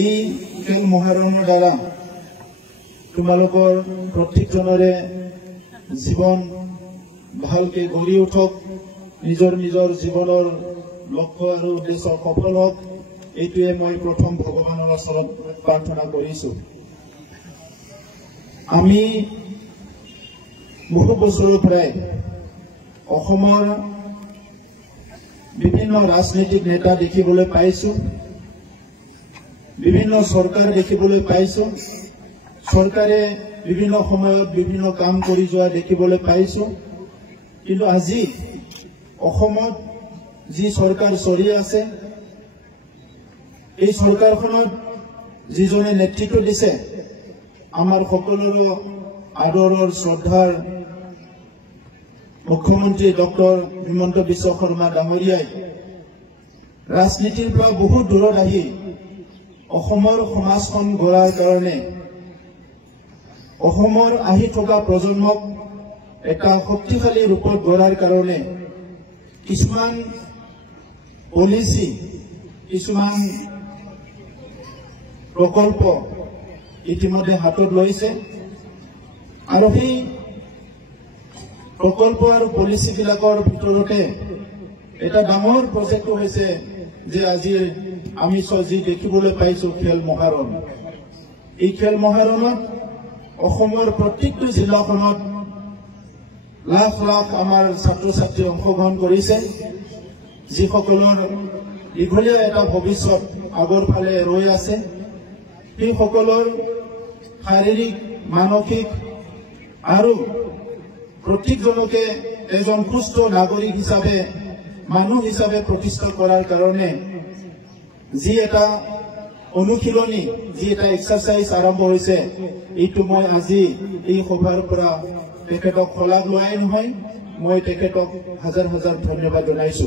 এই খেল মহাৰণৰ দ্বাৰা তোমালোকৰ প্ৰত্যেকজনৰে জীৱন ভালকে গঢ়ি উঠক, নিজৰ নিজৰ জীৱনৰ লক্ষ্য আৰু উদ্দেশ্য সফল হওক, এইটোৱে মই প্ৰথম ভগৱানৰ ওচৰত প্ৰাৰ্থনা কৰিছো। আমি বহু বছৰৰ পৰাই অসমৰ বিভিন্ন ৰাজনৈতিক নেতা দেখিবলৈ পাইছো, বিভিন্ন চৰকাৰ দেখিবলৈ পাইছো, চৰকাৰে বিভিন্ন সময়ত বিভিন্ন কাম কৰি যোৱা দেখিবলৈ পাইছো। কিন্তু আজি অসমত যি চৰকাৰ চলি আছে, এই চৰকাৰখনত যিজনে নেতৃত্ব দিছে, আমাৰ সকলোৰে আদৰৰ শ্ৰদ্ধাৰ মুখ্যমন্ত্ৰী ডক্টৰ হিমন্ত বিশ্ব শৰ্মা ডাঙৰীয়াই ৰাজনীতিৰ পৰা বহুত দূৰত আহি অসমৰ সমাজখন গঢ়াৰ কাৰণে, অসমৰ আহি থকা প্ৰজন্মক এটা শক্তিশালী ৰূপত গঢ়াৰ কাৰণে কিছুমান পলিচি, কিছুমান প্ৰকল্প ইতিমধ্যে হাতত লৈছে আৰু সেই প্ৰকল্প আৰু পলিচিবিলাকৰ ভিতৰতে এটা ডাঙৰ প্ৰজেক্ট হৈছে যে আজি আমি যি দেখিবলৈ পাইছো খেল মহাৰণ। এই খেল মহাৰণত অসমৰ প্ৰত্যেকটো জিলাখনত লাখ লাখ আমাৰ ছাত্ৰ ছাত্ৰী অংশগ্ৰহণ কৰিছে, যিসকলৰ দীঘলীয়া এটা ভৱিষ্যত আগৰ ফালে ৰৈ আছে। সেইসকলৰ শাৰীৰিক, মানসিক আৰু প্ৰত্যেকজনকে এজন সুস্থ নাগৰিক হিচাপে, মানুহ হিচাপে প্ৰতিষ্ঠা কৰাৰ কাৰণে যি এটা অনুশীলনী, যি এটা এক্সাৰচাইজ আৰম্ভ হৈছে, এইটো মই আজি এই সভাৰ পৰা তেখেতক শলাগ লোৱাই নহয়, মই তেখেতক হাজাৰ হাজাৰ ধন্যবাদ জনাইছো।